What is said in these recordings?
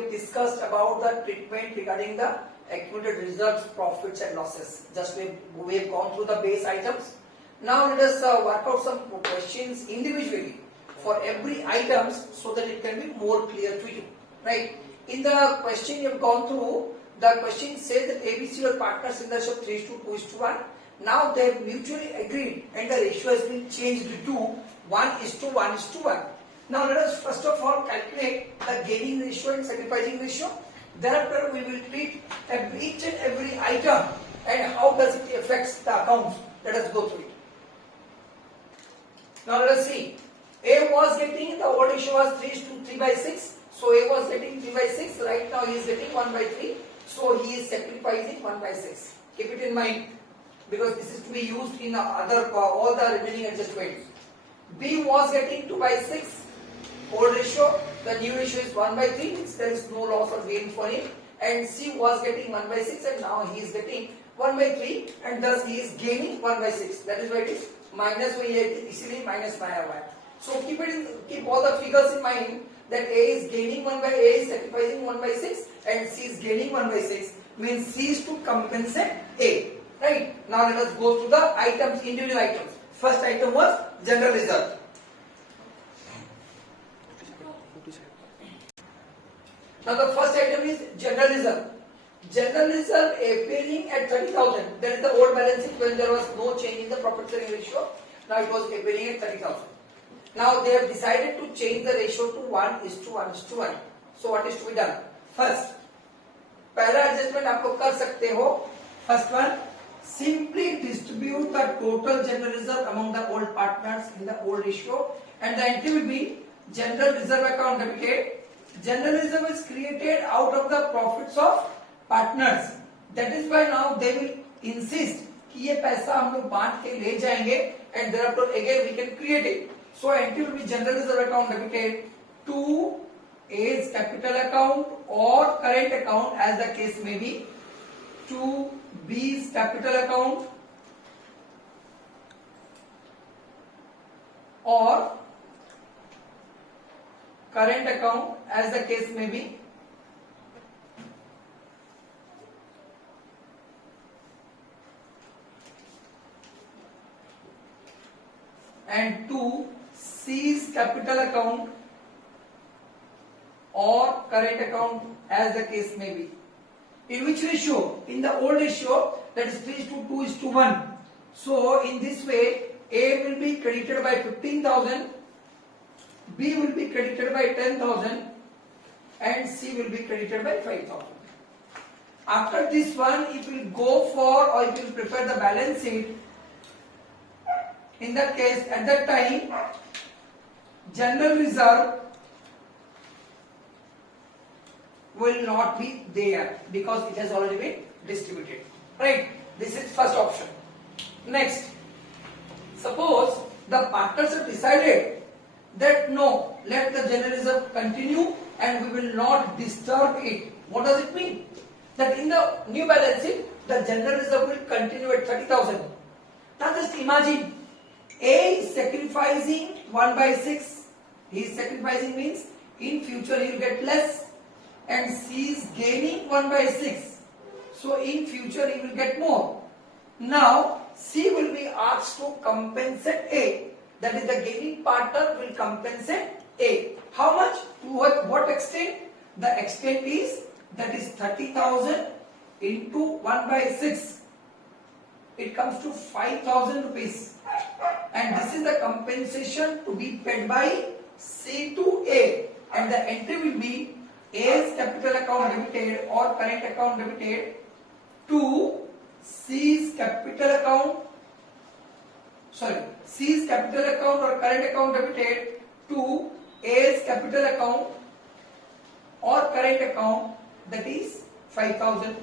have discussed about the treatment regarding the accumulated reserves, profits and losses. Just we have gone through the base items. Now let us work out some questions individually for every items so that it can be more clear to you. Right? In the question you have gone through, the question says that ABC were partners in the ratio 3:2:1. Now they have mutually agreed and the ratio has been changed to 1:1:1. Now let us first of all calculate the gaining ratio and sacrificing ratio. Thereafter we will treat each and every item and how does it affect the accounts. Let us go through it. Now let us see. A was getting, the old ratio was 3:3/6. So A was getting 3/6. Right now he is getting 1/3. So he is sacrificing 1/6. Keep it in mind because this is to be used in other all the remaining adjustments. B was getting 2/6. Old ratio, the new ratio is 1/3, means there is no loss or gain for him. And C was getting 1/6 and now he is getting 1/3 and thus he is gaining 1/6. That is why it is minus by easily minus by y. So keep all the figures in mind that A is gaining A is sacrificing 1/6 and C is gaining 1/6, means C is to compensate A. Right? Now let us go through the items, individual items. First item was general reserve. Now the first item is general reserve. General reserve appearing at 30,000. That is the old balance sheet when there was no change in the profit sharing ratio. Now it was appearing at 30,000. Now they have decided to change the ratio to 1:1:1. So what is to be done? First, पहला adjustment आप लोग कर सकते हो. First one, simply distribute the total general reserve among the old partners in the old ratio, and the entry will be general reserve account debited. General reserve is created out of the profits of partners. That is why now they will insist कि ये पैसा हम लोग बांट के ले जाएंगे and thereafter again we can create it. So entry will be general reserve account debited to A's capital account or current account as the case may be, to B's capital account or current account as the case may be, and to C's capital account or current account as the case may be. In which ratio? In the old ratio, that is 3:2:1. So in this way, A will be credited by 15,000, B will be credited by 10,000 and C will be credited by 5,000. After this one, if you go for or if you prepare the balance sheet, in that case, at that time, general reserve will not be there because it has already been distributed. Right? This is first option. Next, suppose the partners have decided that no, let the general reserve continue and we will not disturb it. What does it mean? That in the new balance sheet, the general reserve will continue at 30,000. Now just imagine, A is sacrificing 1/6. He is sacrificing means in future he will get less, and C is gaining 1/6. So in future he will get more. Now C will be asked to compensate A. That is the gaining partner will compensate A. How much? To what extent? The extent is that is 30,000 into 1/6. It comes to 5,000 rupees. And this is the compensation to be paid by C to A. And the entry will be A's capital account debited or current account debited to C's capital account. C's capital account or current account debited to A's capital account or current account, that is 5,000.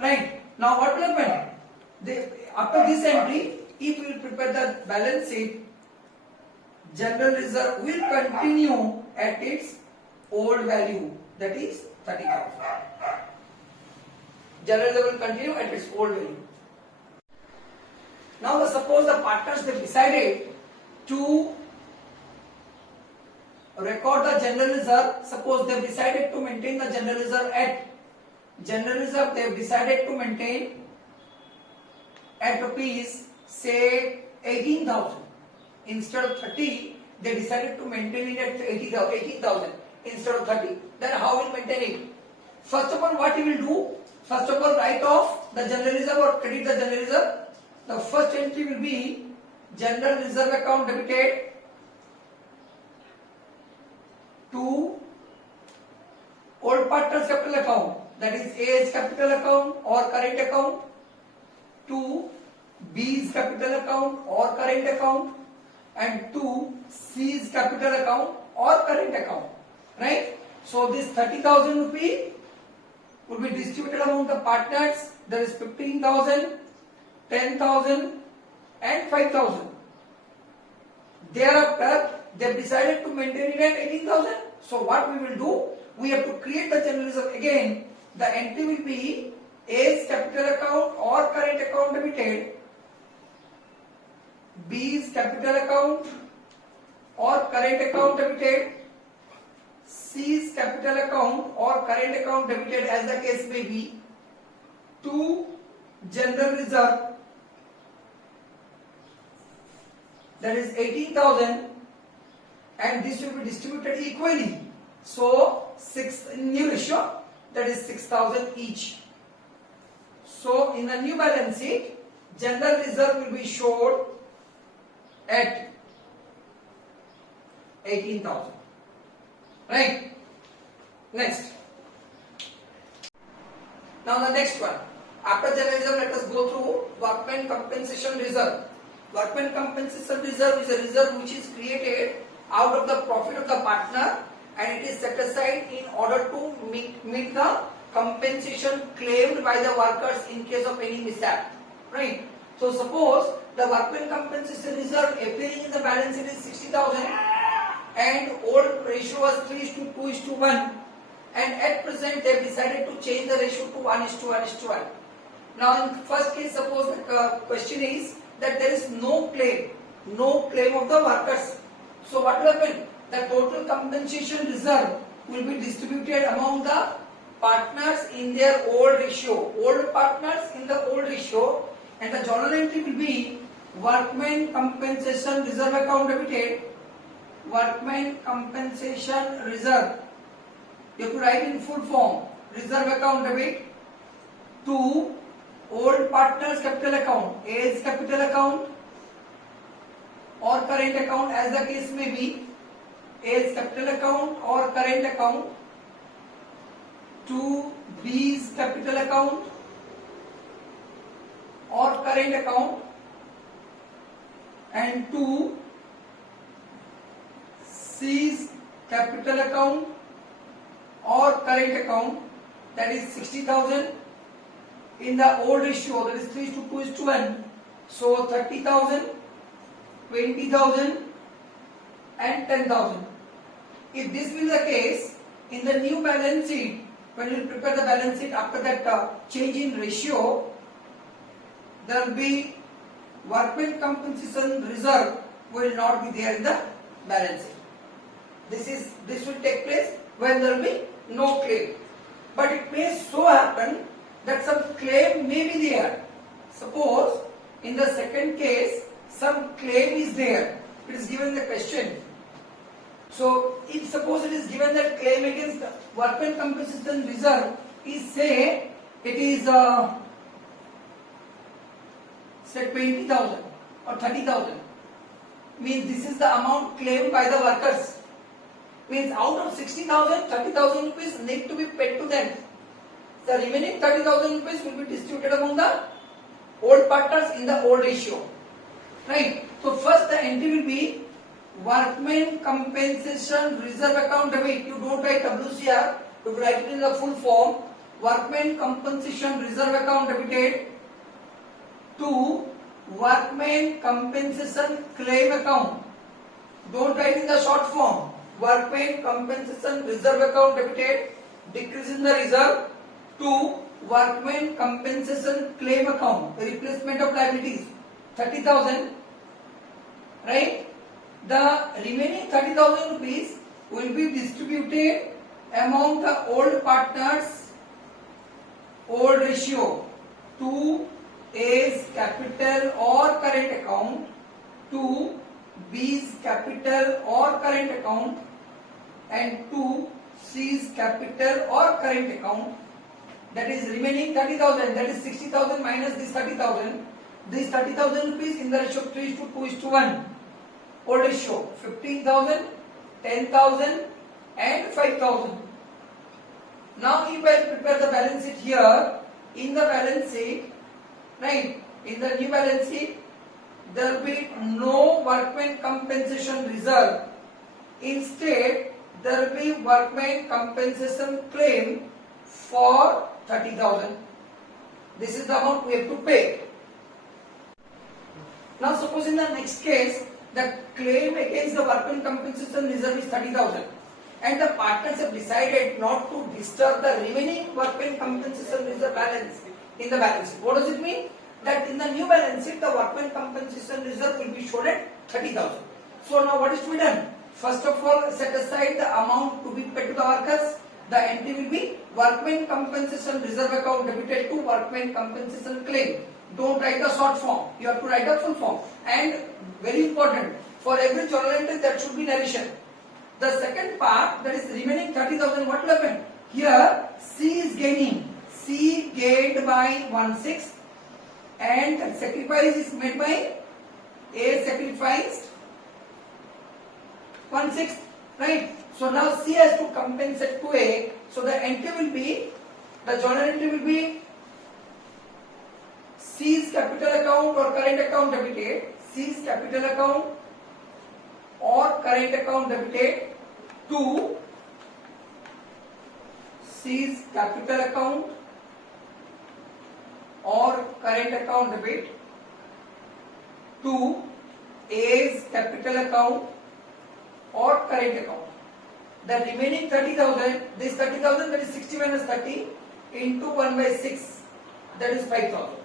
Right? Now what will happen? After this entry, if we will prepare the balance sheet, general reserve will continue at its old value, that is 30,000. General reserve will continue at its old value. Now suppose the partners have decided to record the general reserve. Suppose they have decided to maintain the general reserve at they have decided to maintain at rupees say 18,000 instead of 30. They decided to maintain it at 18,000 instead of 30. Then how will maintain it? First of all, what he will do? First of all, write off the general reserve or credit the general reserve. The first entry will be general reserve account debited to old partners capital account, that is A's capital account or current account, to B's capital account or current account, and to C's capital account or current account, right? So this 30,000 rupee will be distributed among the partners. There is 15,000, 10,000 and 5,000. Thereafter, they have decided to maintain it at 18,000. So what we will do? We have to create the general reserve again. The entry will be A's capital account or current account debited, B's capital account or current account debited, C's capital account or current account debited as the case may be, to general reserve, that is 18,000, and this will be distributed equally. So 6 in new ratio, that is 6,000 each. So in the new balance sheet, general reserve will be shown at 18,000. Right? Next. Now the next one. After general reserve, let us go through workman compensation reserve. Workman compensation reserve is a reserve which is created out of the profit of the partner, and it is set aside in order to meet the compensation claimed by the workers in case of any mishap. Right? So suppose the workman compensation reserve appearing in the balance sheet is 60,000 and old ratio was 3:2:1, and at present they have decided to change the ratio to 1:1:1. Now in first case, suppose the question is that there is no claim of the workers. So what will happen? The total compensation reserve will be distributed among the partners in their old ratio, old partners in the old ratio, and the journal entry will be workman compensation reserve account debited, workman compensation reserve. You have to write in full form, reserve account debit to old partners capital account, A's capital account or current account as the case may be, A's capital account or current account, to B's capital account or current account, and to C's capital account or current account, that is 60,000 in the old ratio, that is 3:2:1. So 30,000, 20,000 and 10,000. If this will be the case, in the new balance sheet, when you prepare the balance sheet after that change in ratio, there will be workman compensation reserve will not be there in the balance sheet. This will take place when there will be no claim. But it may so happen that some claim may be there. Suppose in the second case some claim is there. It is given the question. So if suppose it is given that claim against the workman compensation reserve is say it is say 20,000 or 30,000, means this is the amount claimed by the workers. Means out of 60,000, 30,000 rupees need to be paid to them. The remaining 30,000 rupees will be distributed among the old partners in the old ratio. Right? So first the entry will be workman compensation reserve account debit. You don't write WCR, you write it in the full form. Workman compensation reserve account debited to workman compensation claim account. Don't write in the short form. Workman compensation reserve account debited, decrease in the reserve, to workman compensation claim account, replacement of liabilities, 30,000, right? The remaining 30,000 rupees will be distributed among the old partners, old ratio, to A's capital or current account, to B's capital or current account, and to C's capital or current account. That is remaining 30,000, that is 60,000 minus this 30,000. This 30,000 rupees in the ratio 3:2:1. Old ratio 15,000, 10,000 and 5,000. Now if I prepare the balance sheet here, in the balance sheet, right, in the new balance sheet, there will be no workman compensation reserve. Instead, there will be workman compensation claim for 30,000. This is the amount we have to pay. Now suppose in the next case, the claim against the workman compensation reserve is 30,000 and the partners have decided not to disturb the remaining workman compensation reserve balance in the balance sheet. What does it mean? That in the new balance sheet, the workman compensation reserve will be shown at 30,000. So now what is to be done? First of all, set aside the amount to be paid to the workers. The entry will be workman compensation reserve account debited to workman compensation claim. Don't write the short form. You have to write the full form. And very important, for every journal entry there should be narration. The second part, that is remaining 30,000, what will happen? Here C is gaining. C gained by 1/6 and sacrifice is made by A sacrificed 1/6, right? So now C has to compensate to A. So the entry will be, the journal entry will be C's capital account or current account debited, C's capital account or current account debited to C's capital account or current account debit to A's capital account or current account. The remaining 30,000, this 30,000, that is 60 minus 30 into 1/6, that is 5,000.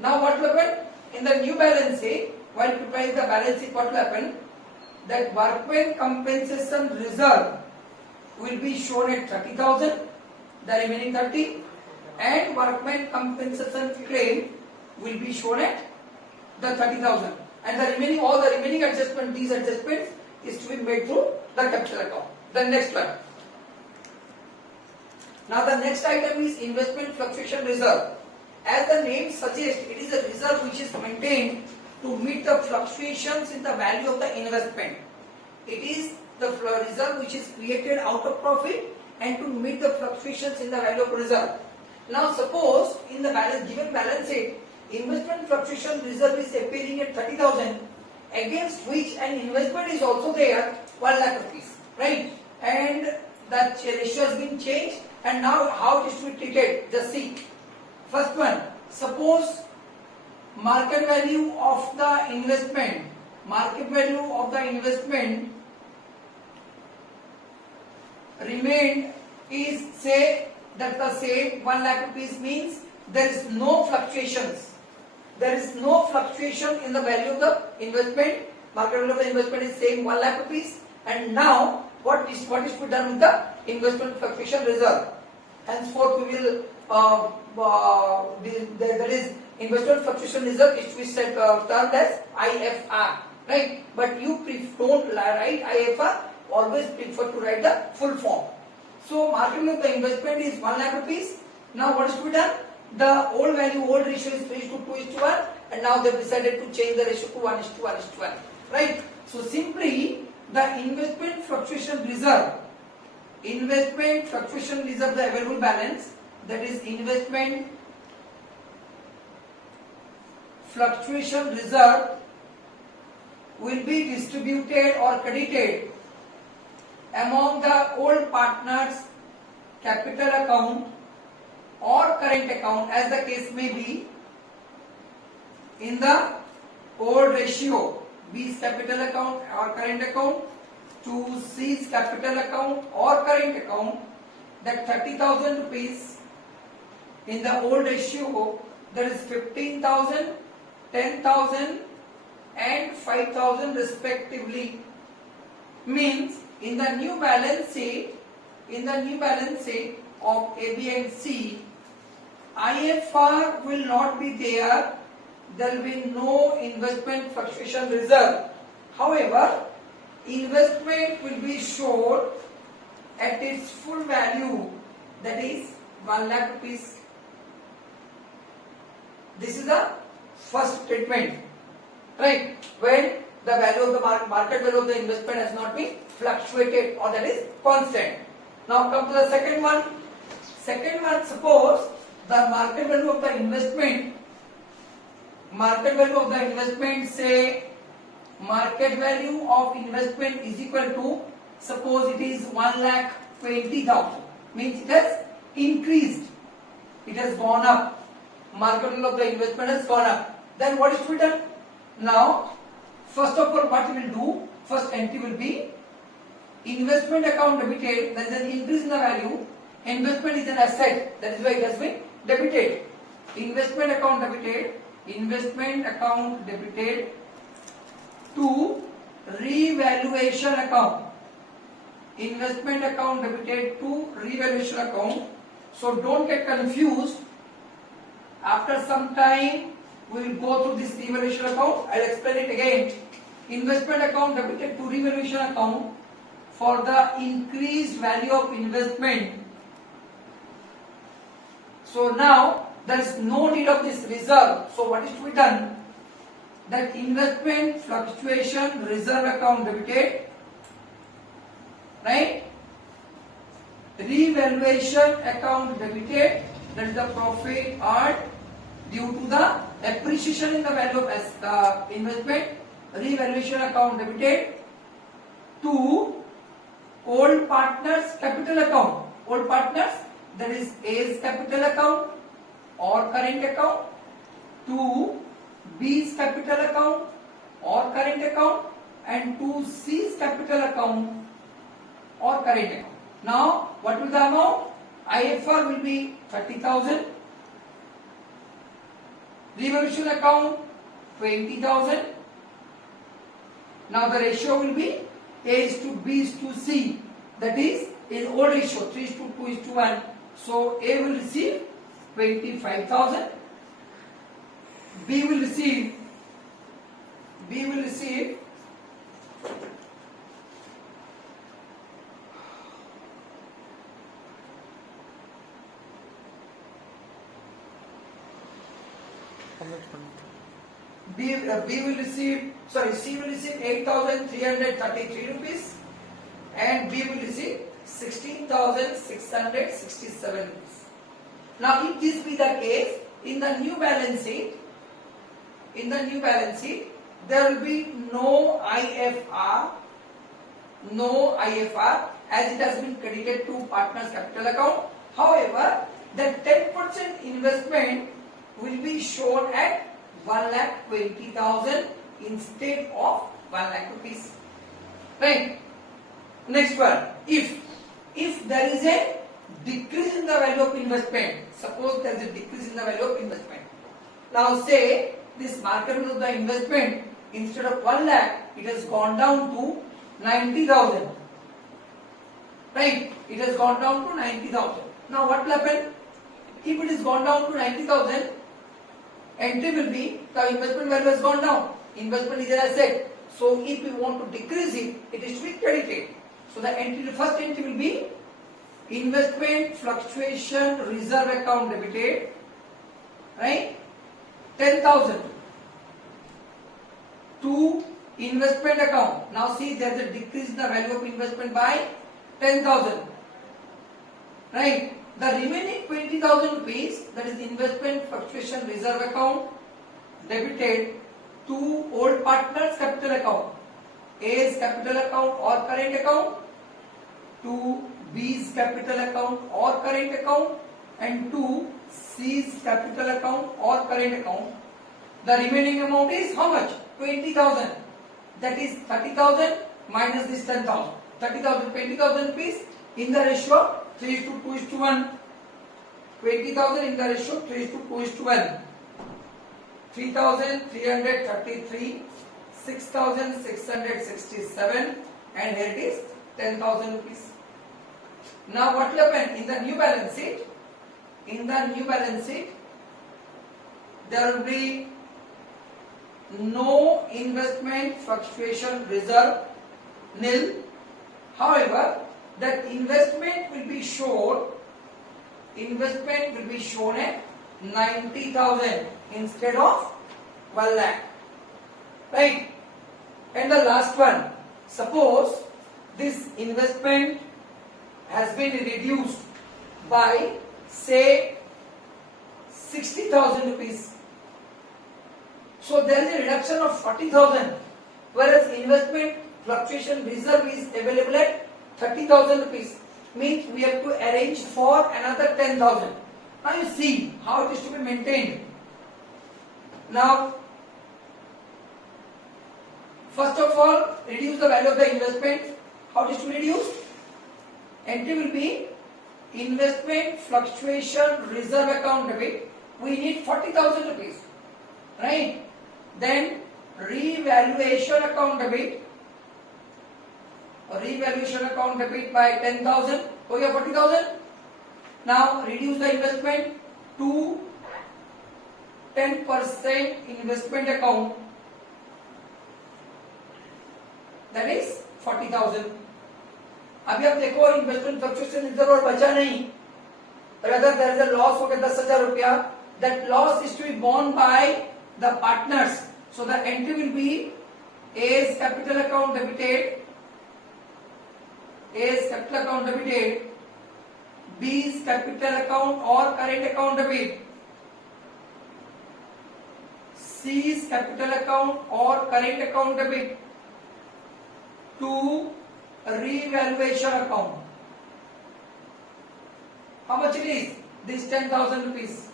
Now what will happen? In the new balance sheet, while preparing the balance sheet, what will happen? That workman compensation reserve will be shown at 30,000, the remaining 30, and workman compensation claim will be shown at the 30,000. And the remaining, all the remaining adjustment, these adjustments is to be made through the capital account. The next one. Now the next item is investment fluctuation reserve. As the name suggests, it is a reserve which is maintained to meet the fluctuations in the value of the investment. It is the reserve which is created out of profit and to meet the fluctuations in the value of reserve. Now suppose in the given balance sheet, investment fluctuation reserve is appearing at 30,000, against which an investment is also there, 1 lakh rupees, right? And the ratio has been changed, and now how it is to be treated? Just see. First one, suppose market value of the investment, remained is, say that the same 1 lakh rupees, means there is no fluctuations. There is no fluctuation in the value of the investment. Market value of the investment is same 1 lakh rupees. And now what is to be done with the investment fluctuation reserve? Henceforth we will that is investment fluctuation reserve is to be termed as IFR, right? But you don't write IFR, always prefer to write the full form. So market value of the investment is 1 lakh rupees. Now what is to be done? The old value, old ratio is 3:2:1, and now they have decided to change the ratio to 1:1:1, right? So simply the investment fluctuation reserve, the available balance, that is investment fluctuation reserve, will be distributed or credited among the old partners' capital account or current account, as the case may be, in the old ratio, B's capital account or current account to C's capital account or current account. That 30,000 rupees in the old ratio, that is 15,000, 10,000 and 5,000 respectively, means in the new balance sheet of A, B and C, IFR will not be there. There will be no investment fluctuation reserve. However, investment will be shown at its full value, that is 1 lakh rupees. This is the first statement, right? When the value of the market value of the investment has not been fluctuated, or that is constant. Now come to the second one. Second one, suppose the market value of the investment, say market value of investment is equal to, suppose it is 1,20,000, means it has increased, it has gone up. Market value of the investment has gone up. Then what is to be done? Now, first of all, what we will do? First entry will be investment account debited. There is an increase in the value. Investment is an asset. That is why it has been debited. Investment account debited. Investment account debited to revaluation account. Investment account debited to revaluation account. So don't get confused. After some time, we will go through this revaluation account. I will explain it again. Investment account debited to revaluation account for the increased value of investment. So now there is no need of this reserve. So what is to be done? That investment fluctuation reserve account debited, right? Revaluation account debited, that is the profit earned due to the appreciation in the value of investment. Revaluation account debited to old partners capital account. Old partners, that is A's capital account or current account, to B's capital account or current account, and to C's capital account or current account. Now, what will the amount? IFR will be 30,000. Revaluation account 20,000. Now the ratio will be A is to B is to C. That is in old ratio 3:2:1. So A will receive 25,000. B will receive C will receive 8,333 rupees and B will receive 16,667 rupees. Now if this be the case, in the new balance sheet, there will be no IFR as it has been credited to partners capital account. However, the 10% investment will be shown at 1,20,000 instead of 1 lakh rupees. Right? Next one. If there is a decrease in the value of investment, suppose there is a decrease in the value of investment. Now say this market value of the investment, instead of 1 lakh, it has gone down to 90,000. Right? It has gone down to 90,000. Now what will happen? If it is gone down to 90,000, entry will be the investment value has gone down. Investment is an asset. So if we want to decrease it, it is to be credited. So the first entry will be investment fluctuation reserve account debited, right? 10,000 to investment account. Now see, there is a decrease in the value of investment by 10,000, right? The remaining 20,000 rupees, that is investment fluctuation reserve account debited to old partners capital account, A's capital account or current account, to B's capital account or current account, and to C's capital account or current account. The remaining amount is how much? 20,000. That is 30,000 minus this 10,000. 30,000, 20,000 rupees in the ratio 3:2:1. 20,000 in the ratio 3:2:1. 3,333, 6,667, and here it is 10,000 rupees. Now what will happen in the new balance sheet? In the new balance sheet, there will be no investment fluctuation reserve, nil. However, that investment will be shown at 90,000 instead of 1 lakh. Right? And the last one, suppose this investment has been reduced by say 60,000 rupees. So there is a reduction of 40,000, whereas investment fluctuation reserve is available at 30,000 rupees. Means we have to arrange for another 10,000. Now you see how it is to be maintained. Now, first of all, reduce the value of the investment. How it is to be reduced? Entry will be investment fluctuation reserve account debit. We need 40,000 rupees, right? Then revaluation account debit. Revaluation account debit by 10,000. हो गया 40,000. Now reduce the investment to 10% investment account. That is 40,000. अभी आप देखो investment fluctuation reserve और बचा नहीं. Rather there is a loss हो गया 10,000 रुपया. That loss is to be borne by the partners. So the entry will be A's capital account debited, A's capital account debited, B's capital account or current account debit, C's capital account or current account debit to revaluation account. How much it is? This 10,000 rupees.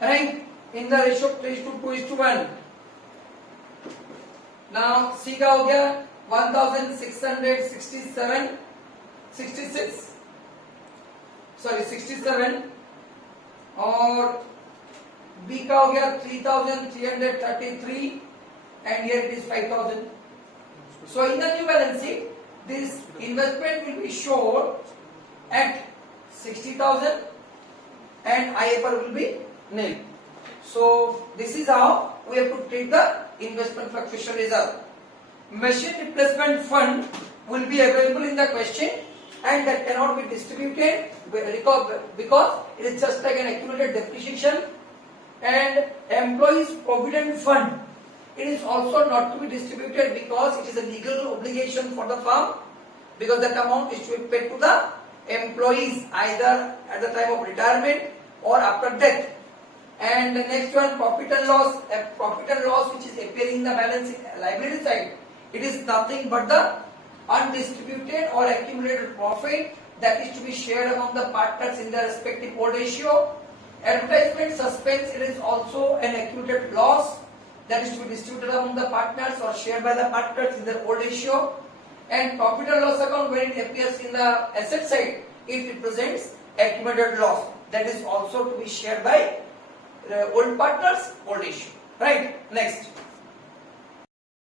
Right? In the ratio 3:2:1. Now C का हो गया 67 और B का हो गया 3,333 and here it is 5,000. So in the new balance sheet, this investment will be shown at 60,000 and IFR will be nil. So this is how we have to treat the investment fluctuation reserve. Machine replacement fund will be available in the question and that cannot be distributed because it is just like an accumulated depreciation. And employees provident fund, it is also not to be distributed because it is a legal obligation for the firm, because that amount is to be paid to the employees either at the time of retirement or after death. And the next one, profit and loss. A profit and loss which is appearing in the balance sheet liability side, it is nothing but the undistributed or accumulated profit that is to be shared among the partners in their respective old ratio. Advertisement suspense, it is also an accumulated loss that is to be distributed among the partners or shared by the partners in their old ratio. And profit and loss account, when it appears in the asset side, it represents accumulated loss that is also to be shared by old partners, old issue. Right? Next.